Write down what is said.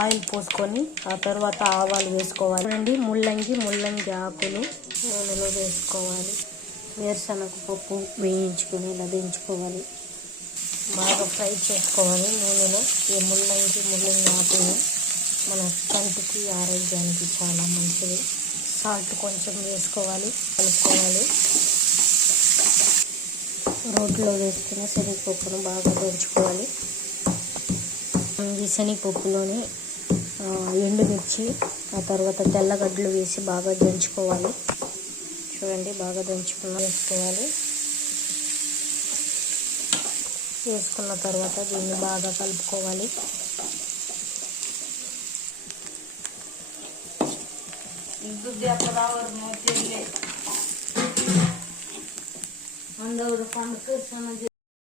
Oil పోసుకొని ఆ తర్వాత ఆవాలు వేసుకోవాలి అండి. ముల్లంగి ఆకులు నూనెలో వేసుకోవాలి. వేరుశనగ పప్పు వేయించుకొని ఇలా దించుకోవాలి. బాగా ఫ్రై చేసుకోవాలి నూనెలో. ఈ ముల్లంగి ఆకులు మన కంటికి ఆరోగ్యానికి చాలా మంచిది. సాల్ట్ కొంచెం వేసుకోవాలి, కలుపుకోవాలి. రోట్లో వేసుకుని శనగపప్పును బాగా దంచుకోవాలి. ఈ శనగపప్పులోని ఎండుమిర్చి ఆ తర్వాత తెల్లగడ్డలు వేసి బాగా దంచుకోవాలి. చూడండి, బాగా వేసుకోవాలి. వేసుకున్న తర్వాత దీన్ని బాగా కలుపుకోవాలి.